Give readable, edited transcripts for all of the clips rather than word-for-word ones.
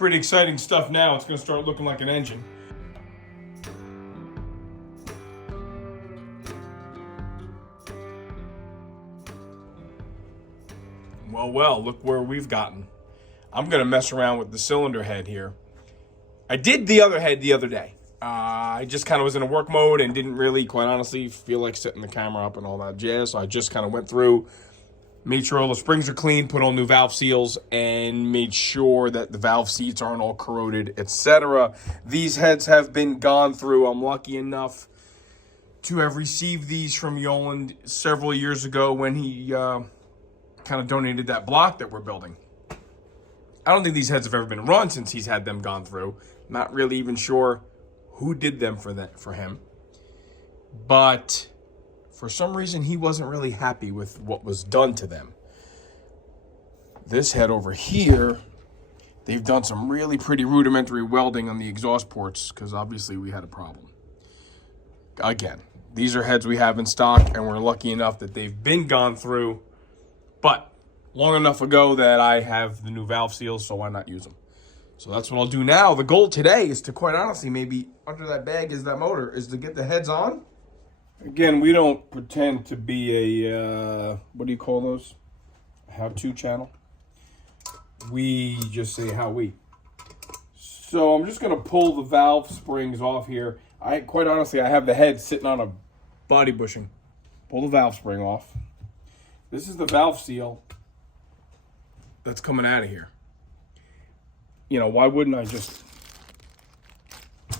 pretty exciting stuff now. It's going to start looking like an engine. Well, look where we've gotten. I'm going to mess around with the cylinder head here. I did the other head the other day. I just kind of was in a work mode and didn't really, quite honestly, feel like setting the camera up and all that jazz. So I just kind of went through, made sure all the springs are clean, put on new valve seals, and made sure that the valve seats aren't all corroded, etc. These heads have been gone through. I'm lucky enough to have received these from Yoland several years ago when he kind of donated that block that we're building. I don't think these heads have ever been run since he's had them gone through. Not really even sure who did them for him. But for some reason, he wasn't really happy with what was done to them. This head over here, they've done some really pretty rudimentary welding on the exhaust ports because obviously we had a problem. Again, these are heads we have in stock and we're lucky enough that they've been gone through, but long enough ago that I have the new valve seals, so why not use them? So that's what I'll do now. The goal today is to, quite honestly, maybe under that bag is that motor, is to get the heads on. Again, we don't pretend to be a, what do you call those? A how-to channel. We just say how we. So I'm just gonna pull the valve springs off here. Quite honestly, I have the head sitting on a body bushing. Pull the valve spring off. This is the valve seal that's coming out of here. You know, why wouldn't I just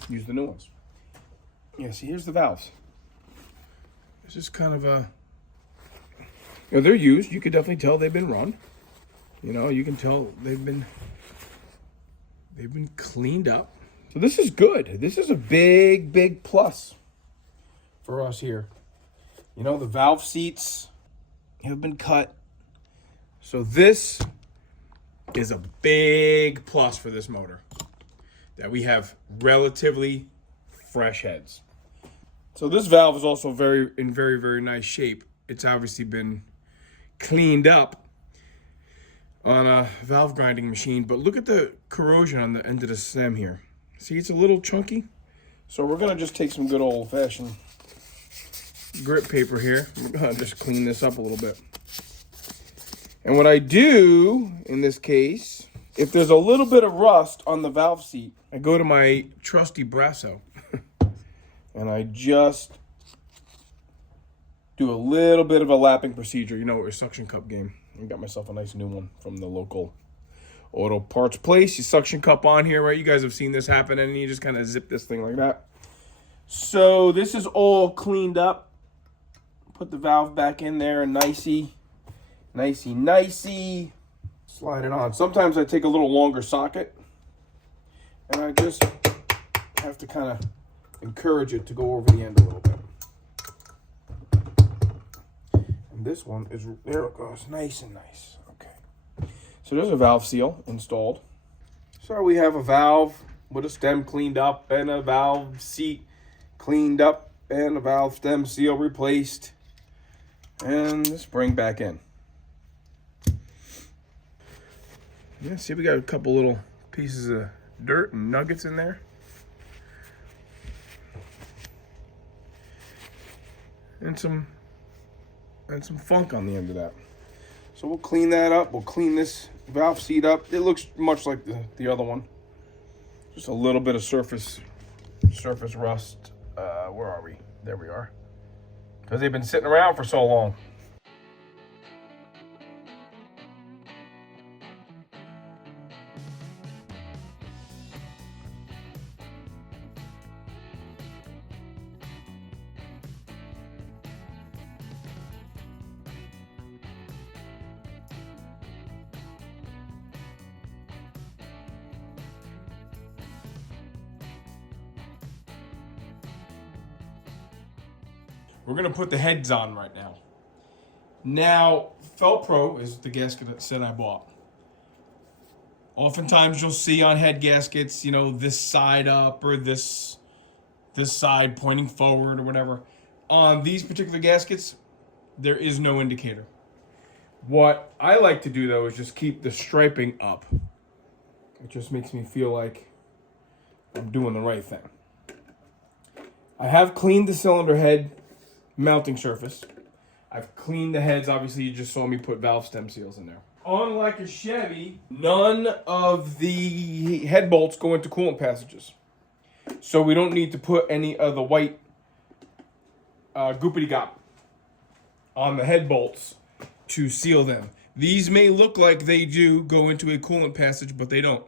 use the new ones? Yeah, see, here's the valves. This is kind of a, you know, they're used. You could definitely tell they've been run. You know, you can tell they've been cleaned up. So this is good. This is a big, big plus for us here. You know, the valve seats have been cut. So this is a big plus for this motor, that we have relatively fresh heads. So this valve is also in very, very nice shape. It's obviously been cleaned up on a valve grinding machine, but look at the corrosion on the end of the stem here. See, it's a little chunky. So we're gonna just take some good old-fashioned grit paper here. We're gonna just clean this up a little bit. And what I do in this case, if there's a little bit of rust on the valve seat, I go to my trusty Brasso and I just do a little bit of a lapping procedure. You know, a suction cup game. I got myself a nice new one from the local auto parts place. You suction cup on here, right? You guys have seen this happen, and you just kind of zip this thing like that. So this is all cleaned up. Put the valve back in there, nicey. Slide it on. Sometimes I take a little longer socket and I just have to kind of encourage it to go over the end a little bit. And this one is, there it goes, nice and nice. Okay. So there's a valve seal installed. So we have a valve with a stem cleaned up and a valve seat cleaned up and a valve stem seal replaced and the spring back in. Yeah, see, we got a couple little pieces of dirt and nuggets in there. And some funk on the end of that. So we'll clean that up. We'll clean this valve seat up. It looks much like the other one. Just a little bit of surface rust. Where are we? There we are. Because they've been sitting around for so long. We're gonna put the heads on right now. Now, Felt Pro is the gasket set I bought. Oftentimes you'll see on head gaskets, you know, this side up or this side pointing forward or whatever. On these particular gaskets, there is no indicator. What I like to do though is just keep the striping up It just makes me feel like I'm doing the right thing. I have cleaned the cylinder head mounting surface. I've cleaned the heads. Obviously, you just saw me put valve stem seals in there. Unlike a Chevy, none of the head bolts go into coolant passages. So we don't need to put any of the white goopity gop on the head bolts to seal them. These may look like they do go into a coolant passage, but they don't.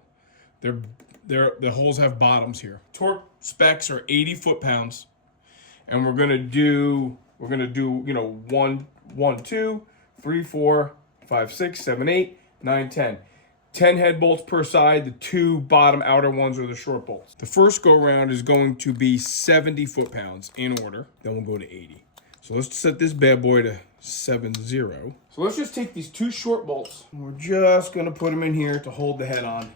The holes have bottoms here. Torque specs are 80 foot-pounds, and we're gonna do 1, 2, 3, 4, 5, 6, 7, 8, 9, 10. 10 head bolts per side. The 2 bottom outer ones are the short bolts. The first go around is going to be 70 foot-pounds in order. Then we'll go to 80. So let's set this bad boy to 70. So let's just take these 2 short bolts. We're just gonna put them in here to hold the head on.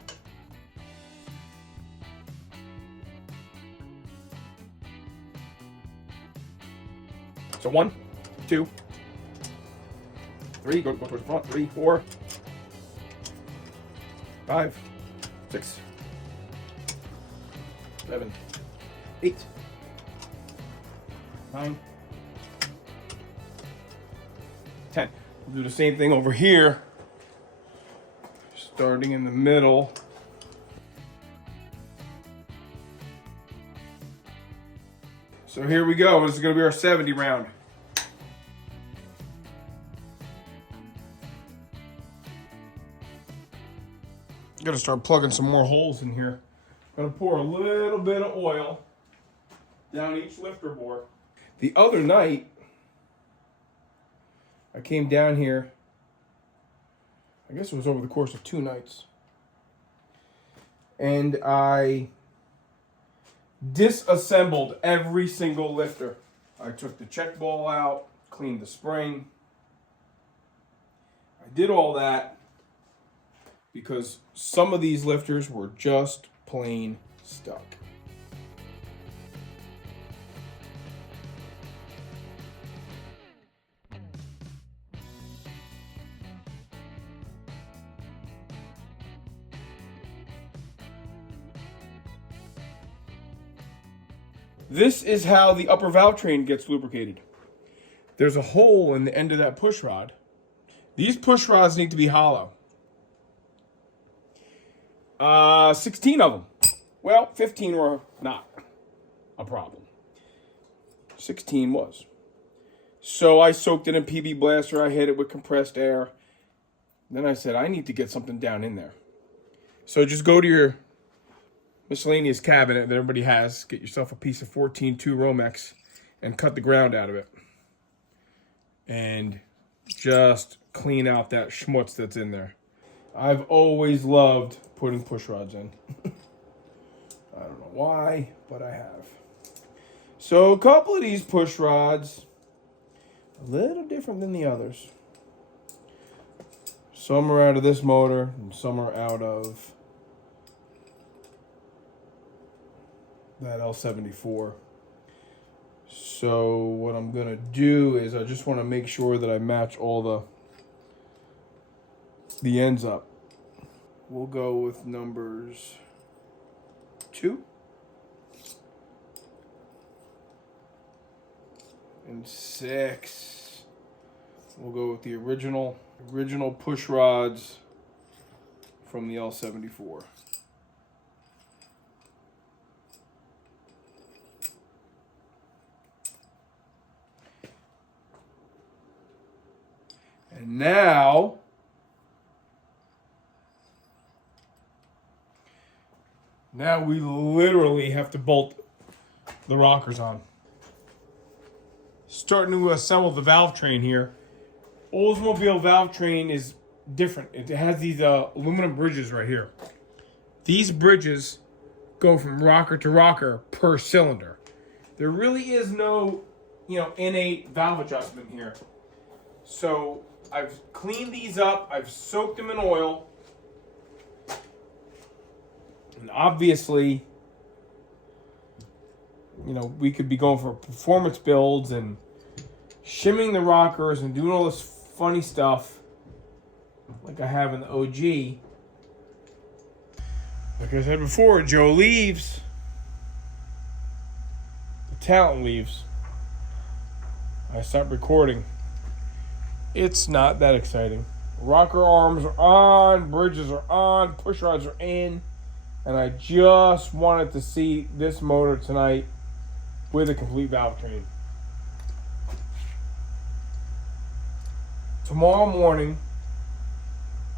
So 1, 2, 3, go towards the front, 3, 4, 5, 6, 7, 8, 9, 10. We'll do the same thing over here, starting in the middle. So here we go. This is going to be our 70 round. Gotta start plugging some more holes in here. Gonna pour a little bit of oil down each lifter bore. The other night, I came down here, I guess it was over the course of 2 nights, and I disassembled every single lifter. I took the check ball out, cleaned the spring. I did all that because some of these lifters were just plain stuck. This is how the upper valve train gets lubricated. There's a hole in the end of that push rod. These push rods need to be hollow. 16 of them. Well, 15 were not a problem. 16 was. So I soaked it in PB Blaster. I hit it with compressed air. Then I said, I need to get something down in there. So just go to your miscellaneous cabinet that everybody has. Get yourself a piece of 14-2 Romex and cut the ground out of it. And just clean out that schmutz that's in there. I've always loved putting push rods in. I don't know why, but I have. So a couple of these push rods, a little different than the others. Some are out of this motor, and some are out of that L74. So what I'm gonna do is I just want to make sure that I match all the ends up. We'll go with numbers 2 and 6. We'll go with the original push rods from the L74. And now we literally have to bolt the rockers on. Starting to assemble the valve train here. Oldsmobile valve train is different. It has these aluminum bridges right here. These bridges go from rocker to rocker per cylinder. There really is no, innate valve adjustment here. So I've cleaned these up. I've soaked them in oil. And obviously, we could be going for performance builds and shimming the rockers and doing all this funny stuff like I have in the OG. Like I said before, Joe leaves. The talent leaves. I stopped recording. It's not that exciting. Rocker arms are on, bridges are on, push rods are in, and I just wanted to see this motor tonight with a complete valve train. Tomorrow morning,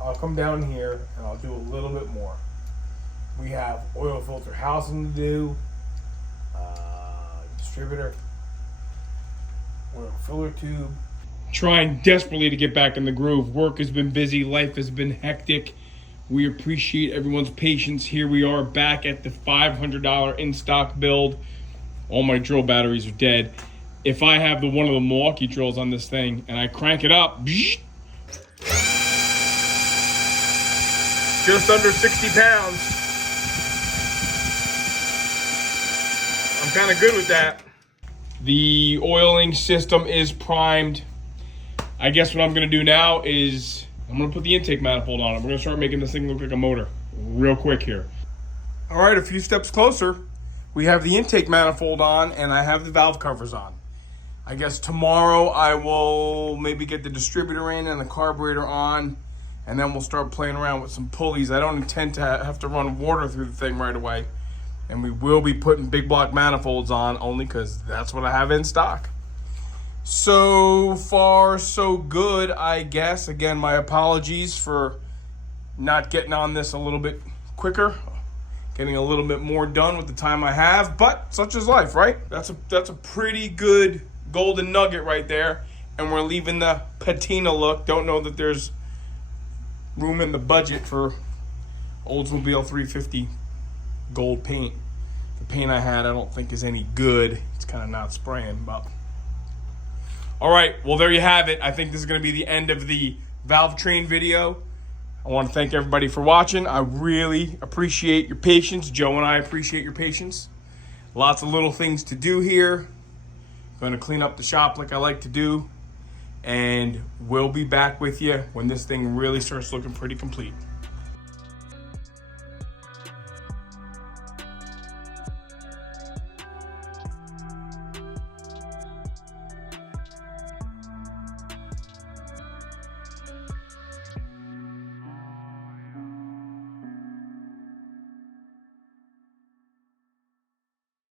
I'll come down here and I'll do a little bit more. We have oil filter housing to do, distributor, oil filler tube. Trying desperately to get back in the groove. Work has been busy, life has been hectic. We appreciate everyone's patience. Here we are back at the $500 in stock build. All my drill batteries are dead. If I have one of the Milwaukee drills on this thing and I crank it up, just under 60 pounds. I'm kind of good with that. The oiling system is primed. I guess what I'm gonna do now is I'm gonna put the intake manifold on it. We're gonna start making this thing look like a motor real quick here. All right, a few steps closer. We have the intake manifold on and I have the valve covers on. I guess tomorrow I will maybe get the distributor in and the carburetor on, and then we'll start playing around with some pulleys. I don't intend to have to run water through the thing right away. And we will be putting big block manifolds on only because that's what I have in stock. So far, so good, I guess. Again, my apologies for not getting on this a little bit quicker, getting a little bit more done with the time I have, but such is life, right? That's a pretty good golden nugget right there. And we're leaving the patina look. Don't know that there's room in the budget for Oldsmobile 350 gold paint. The paint I had I don't think is any good. It's kind of not spraying, but all right, well, there you have it. I think this is going to be the end of the valve train video. I want to thank everybody for watching. I really appreciate your patience. Joe and I appreciate your patience. Lots of little things to do here. Going to clean up the shop like I like to do. And we'll be back with you when this thing really starts looking pretty complete.